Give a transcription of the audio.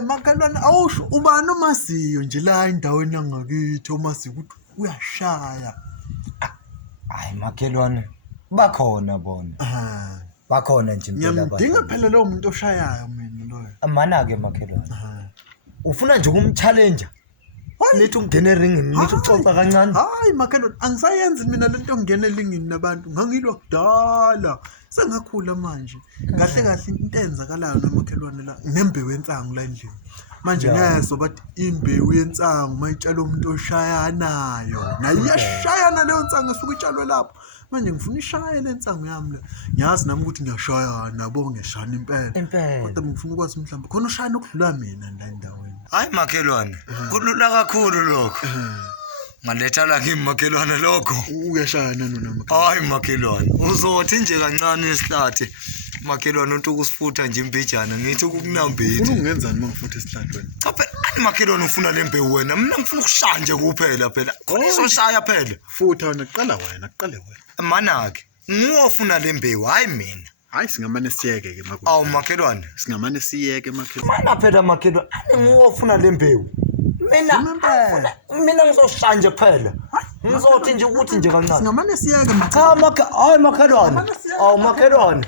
makhelwane awusho ubani omasiyo nje la endaweni yangakithi omasiyo ukuthi uyashaya. Hayi makhelwane bakhona bona. Bakhona nje impela abantu. Ngiyamdinga phela lo muntu oshayayo mina loyo. Mana ke makhelwane. Ufuna nje ukumchallenge. Nithi ungene eringini nithi uxoxa kancane. Hayi makhelwane angisayenzi mina lento ngene elingini nabantu ngangilwa kudala. Sengakhula manje. Kahle kahle into enzakalayo namakhelwane la nembewu yensangu la endlini. Manje ngeso bathi imbewu yensangu mayitshala umuntu oshayanayo. Nayo iyashayana leyo nsangu esuke itshalwe lapho. Manje ngifuna ishaye le nsangu yami le. Ngiyazi nami ukuthi ngiyashaya nabo ngeshana impela. Kodwa ngifuna ukwazi mhlawumbe khona ushaya okudlula mina la endaweni. Hayi makhelwane kulula kakhulu lokho. Ngaletha la kimi makhelwane lokho. Uyashaya nona makhelwane. Hayi makhelwane uzothi nje kancane isihlathi. Makhelwane untu ukusifutha nje imbijana ngithi ukukunambethe. Ufuna ungenzani mangifutha isihlathi wena? Cha phela makhelwane ufuna lembewu wena mina ngifuna ukushaya nje kuphela phela. Khona izoshaya phela. Futha wena qala wena. Mana ke ngiyofuna lembewu hayi mina. Hayi singamane siyeke ke makhelwane. Awu makhelwane Singamane siyeke makhelwane. mana phela makhelwane ngiyofuna lembewu. Mina ngizoshaya nje kuphela. Ngizothi nje ukuthi nje kancane. Singamane siyeke Cha hayi makhelwane. Awu makhelwane.